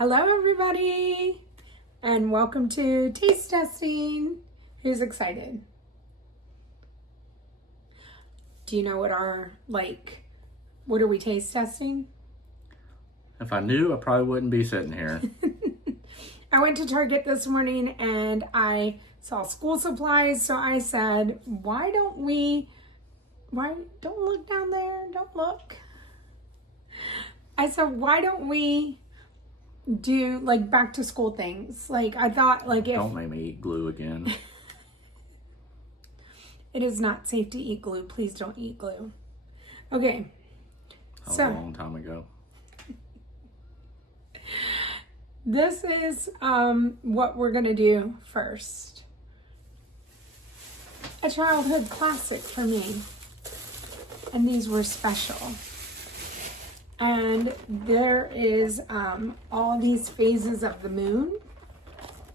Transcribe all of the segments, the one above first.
Hello everybody and welcome to taste testing. Who's excited? Do you know what what are we taste testing? If I knew, I probably wouldn't be sitting here. I went to Target this morning and I saw school supplies, so I said, don't look down there, don't look. I said, why don't we do back to school things? I thought if Don't make me eat glue again. It is not safe to eat glue. Please don't eat glue. Okay. That was a long time ago. This is what we're gonna do first. A childhood classic for me. And these were special. And there is all these phases of the moon,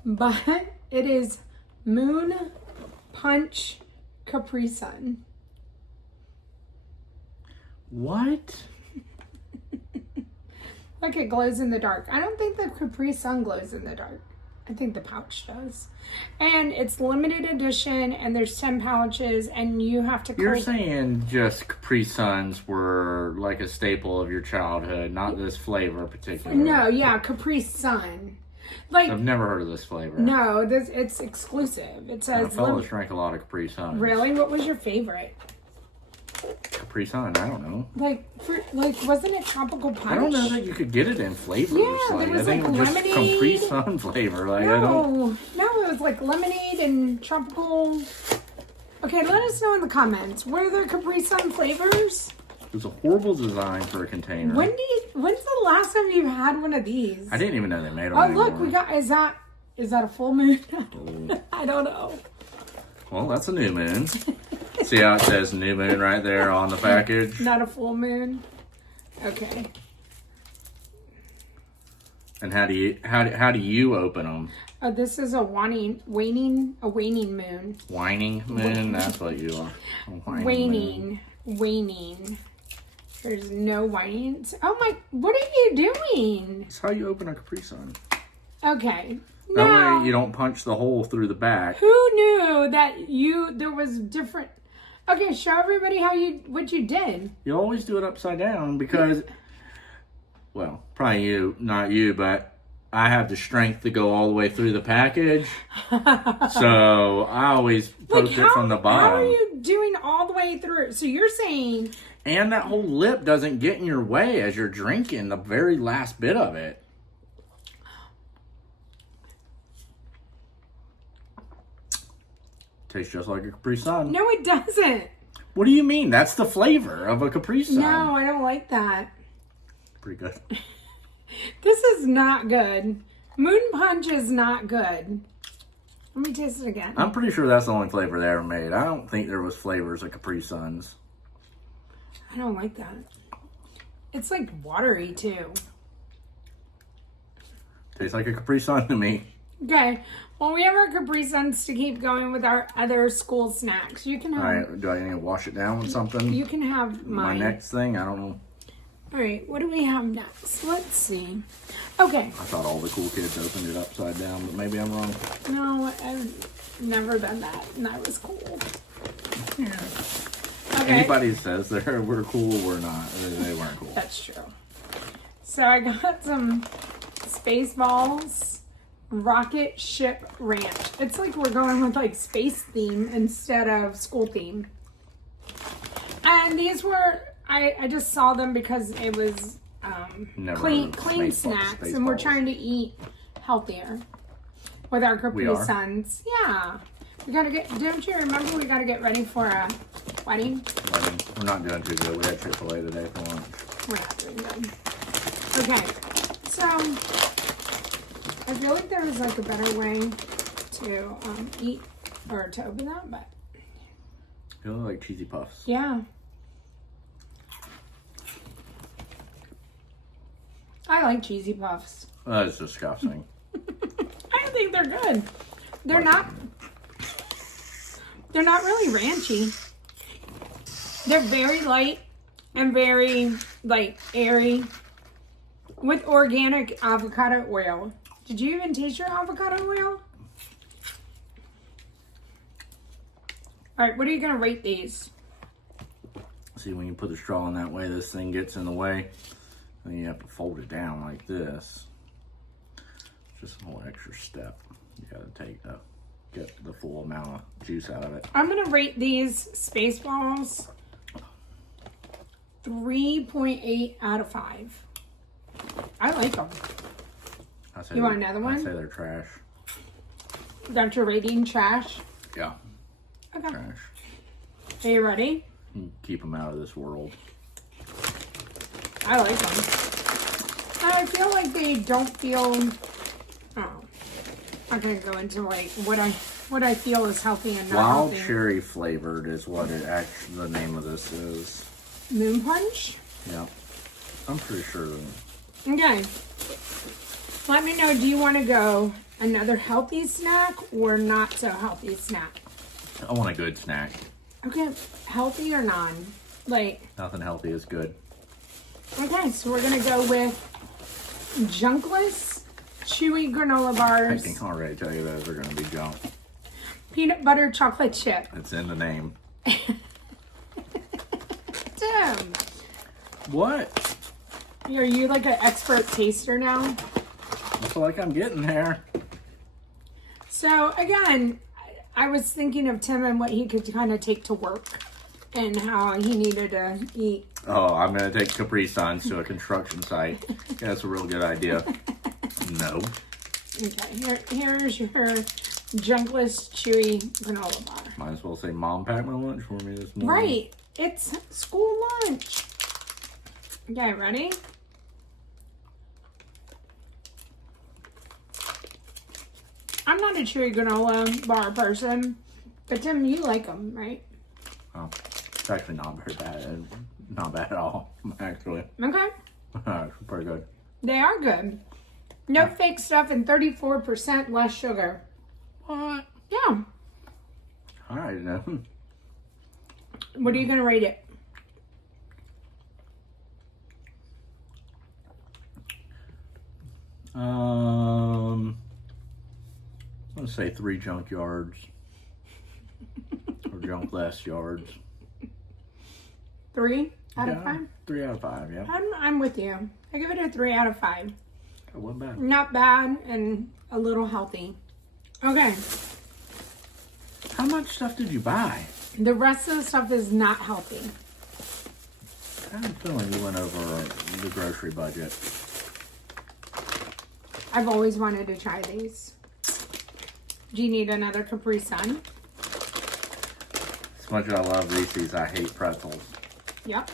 but it is Moon Punch Capri Sun. What? Like it glows in the dark. I don't think the Capri Sun glows in the dark. I think the pouch does. And it's limited edition, and there's 10 pouches, and you have to... You're saying just Capri Suns were like a staple of your childhood, not this flavor particularly. No, yeah, Capri Sun. I've never heard of this flavor. No, it's exclusive. It says... My fellows drank a lot of Capri Suns. Really? What was your favorite? Capri Sun, I don't know. Wasn't it tropical punch? I don't know that you could get it in flavors. Yeah, there was I think it was lemonade. just Capri Sun flavor. No, it was like lemonade and tropical. Okay, let us know in the comments. What are the Capri Sun flavors? It was a horrible design for a container. When's the last time you had one of these? I didn't even know they made them anymore. anymore. Look, is that a full moon? I don't know. Well, that's a new moon. See how it says new moon right there on the package? Not a full moon. Okay. And how do you open them? Oh, this is a waning moon. Whining moon? That's what you are. Waning. There's no whining. Oh my, what are you doing? That's how you open a Capri Sun. Okay. That now, way you don't punch the hole through the back. Who knew that there was different... Okay, show everybody what you did. You always do it upside down because, well, probably not you, but I have the strength to go all the way through the package. So I always poke it from the bottom. How are you doing all the way through? So you're saying... And that whole lip doesn't get in your way as you're drinking the very last bit of it. Tastes just like a Capri Sun. No, it doesn't. What do you mean? That's the flavor of a Capri Sun. No, I don't like that. Pretty good. This is not good. Moon Punch is not good. Let me taste it again. I'm pretty sure that's the only flavor they ever made. I don't think there was flavors of Capri Suns. I don't like that. It's like watery too. Tastes like a Capri Sun to me. Okay. Well, we have our Capri Suns to keep going with our other school snacks. You can have... All right, do I need to wash it down with something? You can have mine. My next thing? I don't know. All right, what do we have next? Let's see. Okay. I thought all the cool kids opened it upside down, but maybe I'm wrong. No, I've never done that, and I was cool. Yeah. Okay. Anybody that says we're cool, we're not. They weren't cool. That's true. So I got some Spaceballs Rocket Ship Ranch. It's like we're going with space theme instead of school theme. And these were, I just saw them because it was clean snacks, and we're trying to eat healthier with our Capri Suns. Yeah. We gotta don't you remember we gotta get ready for a wedding? We're not doing too good. We had Chick-fil-A today for lunch. We're not doing good. Okay. So, I feel like there was a better way to eat or to open that, but They look like cheesy puffs. yeah. I like cheesy puffs. That's disgusting. I think they're good. They're not really ranchy. They're very light and very airy. with organic avocado oil. Did you even taste your avocado oil? All right, what are you gonna rate these? See, when you put the straw in that way, this thing gets in the way. Then you have to fold it down like this. Just a whole extra step. You gotta get the full amount of juice out of it. I'm gonna rate these Spaceballs 3.8 out of 5. I like them. You want another one? I say they're trash. That's your rating, trash? Yeah. Okay. Trash. Are you ready? You keep them out of this world. I like them. I feel like they don't feel. Oh, I'm gonna go into like what I feel is healthy and not Wild healthy. cherry flavored is what it actually the name of this is. Moon Punch. Yeah, I'm pretty sure. Okay. Let me know. Do you want to go another healthy snack or not so healthy snack? I want a good snack. Okay, healthy or non? Like Nothing healthy is good. okay, so we're gonna go with Junkless Chewy granola I bars, can already tell you those are going to be junk. peanut butter chocolate chip. It's in the name. Tim, What? are you like an expert taster now? I feel like I'm getting there. So again, I was thinking of Tim and what he could kind of take to work and how he needed to eat. Oh, I'm going to take Capri Suns to a construction site. Yeah, that's a real good idea. No. Okay, here's your Junkless Chewy granola bar. Might as well say Mom packed my lunch for me this morning. Right, it's school lunch. Okay, ready? I'm not a chewy granola bar person, but Tim, you like them, right? Oh, it's actually not very bad. Not bad at all, actually. Okay, It's pretty good. they are good. No fake stuff and 34% less sugar. What? Yeah. All right, then. What are you going to rate it? Let's say 3 junk yards. Or junk less yards. 3 out of Yeah, 5? 3 out of 5, yeah. I'm with you. I give it a 3 out of 5. That wasn't bad. Not bad and a little healthy. Okay. How much stuff did you buy? The rest of the stuff is not healthy. I have a feeling you went over the grocery budget. I've always wanted to try these. Do you need another Capri Sun? As much as I love Reese's, I hate pretzels. Yep.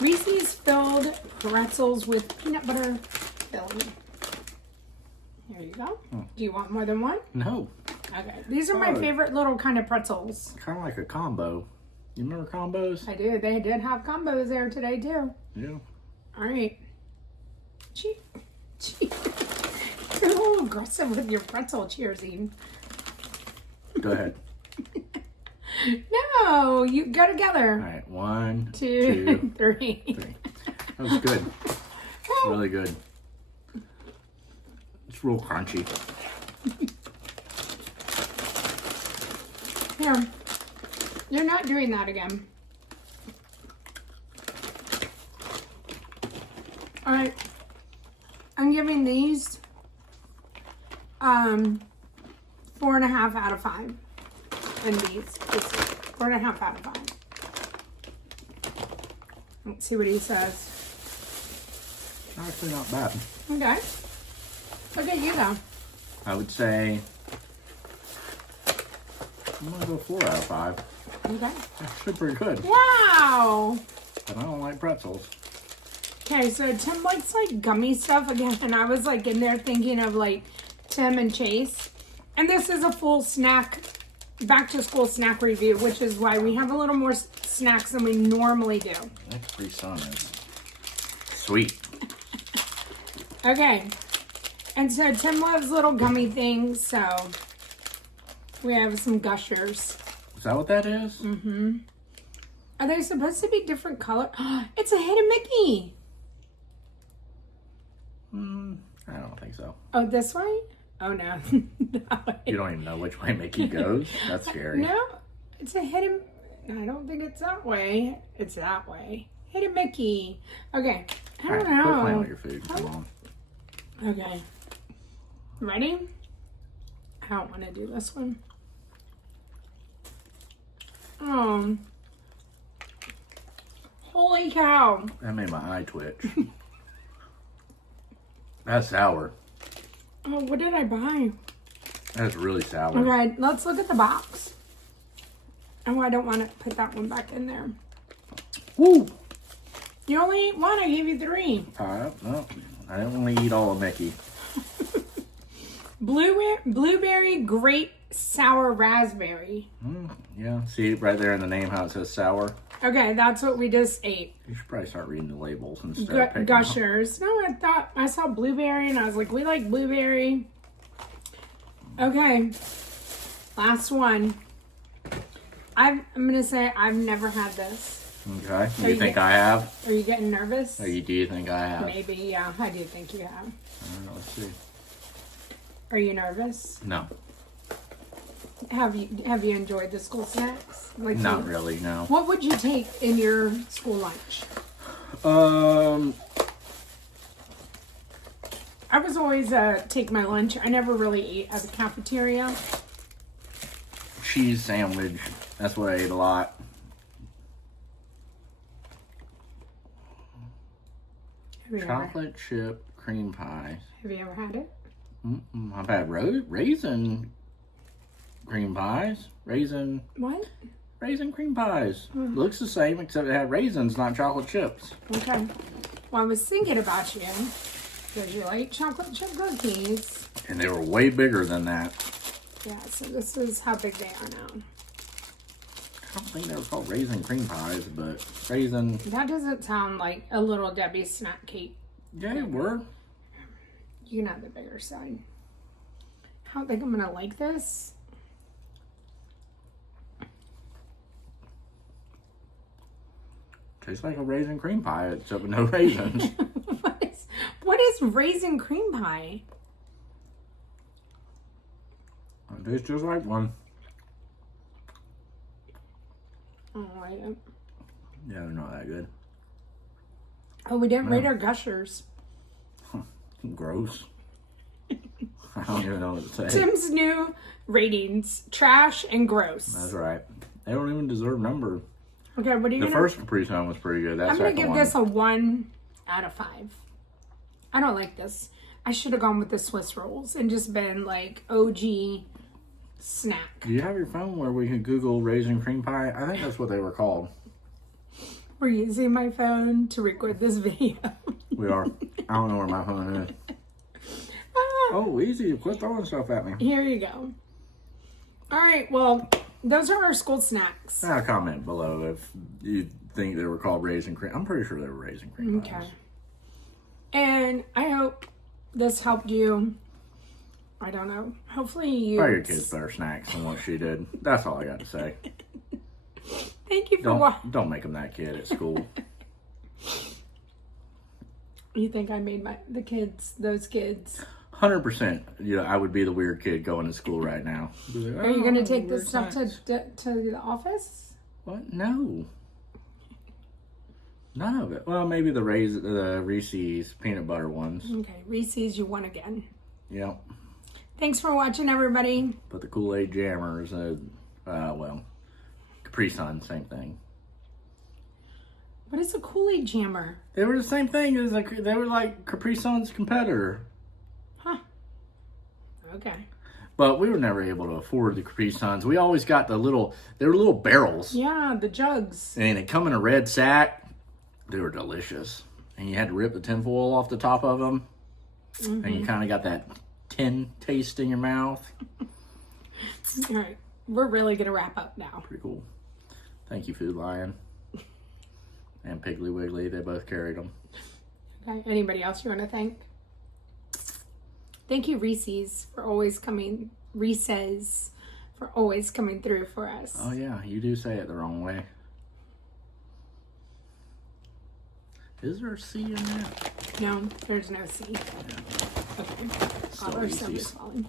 Reese's filled pretzels with peanut butter filling. Here you go. Do you want more than one? No. Okay. These are my favorite little kind of pretzels. Kind of like a combo. You remember combos? I do. They did have combos there today too. Yeah. All right. Gee. You're a little aggressive with your pretzel cheersing. Go ahead. No, you go together. All right. 1, 2, 2, 3. 3. That was good. It's really good. It's real crunchy. Here. You're not doing that again. All right. I'm giving these 4.5 out of 5. And these. It's 4.5 out of 5. Let's see what he says. Actually not bad. Okay. Look at you though. I would say I'm gonna go 4 out of 5. Okay. Actually pretty good. Wow. But I don't like pretzels. Okay, so Tim likes like gummy stuff again, and I was like in there thinking of like Tim and Chase. And this is a full snack, back to school snack review, which is why we have a little more snacks than we normally do. That Capri Sun is sweet. Okay, and so Tim loves little gummy things, so we have some Gushers. Is that what that is? Mm-hmm. Are they supposed to be different color? It's a hidden Mickey. so. Oh, this way? Oh, no. That way. You don't even know which way Mickey goes. That's scary. No, it's a hidden... I don't think it's that way. It's that way. Hidden Mickey. Okay. I don't know. Quit playing with your food. Come on. Okay. Ready? I don't want to do this one. Holy cow. That made my eye twitch. That's sour. Oh, what did I buy? That's really sour. Okay, let's look at the box. Oh, I don't want to put that one back in there. Woo! You only ate one. I gave you 3. No, I didn't want to eat all of Mickey. Blueberry, grape, sour, raspberry. Yeah, see right there in the name how it says sour? Okay, that's what we just ate. You should probably start reading the labels instead of picking Gushers. No, I saw blueberry and I was like, we like blueberry. Okay, last one. I'm going to say I've never had this. Okay, you think I have? Are you getting nervous? Or do you think I have? Maybe, yeah, I do think you have. Let's see. Are you nervous? No. Have you enjoyed the school snacks? Like Not really, no. What would you take in your school lunch? I was always take my lunch. I never really ate at the cafeteria. Cheese sandwich. That's what I ate a lot. Chocolate chip cream pies. Have you ever had it? I've had raisin cream pies. Raisin cream pies. Looks the same except it had raisins, not chocolate chips. Okay. Well, I was thinking about you because you like chocolate chip cookies. And they were way bigger than that. Yeah, so this is how big they are now. I don't think they were called raisin cream pies, but raisin... That doesn't sound like a Little Debbie snack cake. Yeah, they were. You can have the bigger side. I don't think I'm going to like this. Tastes like a raisin cream pie, except with no raisins. What is raisin cream pie? It tastes just like one. Oh, I don't. Yeah, they're not that good. Oh, we didn't rate our Gushers. Gross. I don't even know what to say. Tim's new ratings: trash and gross. That's right. They don't even deserve number. Okay, what are you The gonna... first Capri Sun was pretty good. I'm gonna give this a 1 out of 5. I don't like this. I should have gone with the Swiss rolls and just been like OG snack. Do you have your phone where we can Google raisin cream pie? I think that's what they were called. We're using my phone to record this video. We are. I don't know where my phone is. Oh, easy. Quit throwing stuff at me. Here you go. All right, well, those are our school snacks. Comment below if you think they were called raisin cream. I'm pretty sure they were raisin cream pies. Okay. And I hope this helped you. I don't know. Hopefully you... Buy your kids better snacks than what she did. That's all I got to say. Thank you for watching. Don't make them that kid at school. You think I made those kids? 100%. Yeah, I would be the weird kid going to school right now. Like, Are you going to take this stuff to the office? What? No. None of it. Well, maybe the Reese's peanut butter ones. Okay, Reese's, you won again. Yep. Thanks for watching, everybody. But the Kool-Aid Jammers, Capri Sun, same thing. What is a Kool-Aid Jammer? They were the same thing. They were like Capri Sun's competitor. Huh. Okay. But we were never able to afford the Capri Suns. We always got they were little barrels. Yeah, the jugs. And they come in a red sack. They were delicious. And you had to rip the tinfoil off the top of them. Mm-hmm. And you kind of got that tin taste in your mouth. All right. We're really going to wrap up now. Pretty cool. Thank you, Food Lion. And Piggly Wiggly. They both carried them. Okay. Anybody else you want to thank? Thank you, Reese's, for always coming. Reese's for always coming through for us. Oh, yeah. You do say it the wrong way. Is there a C in there? No, there's no C. Yeah. Okay. Our Reese's. stomach's falling.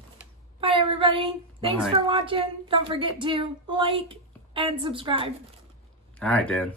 Bye, everybody. Thanks Bye. for watching. Don't forget to like and subscribe. All right, Dad.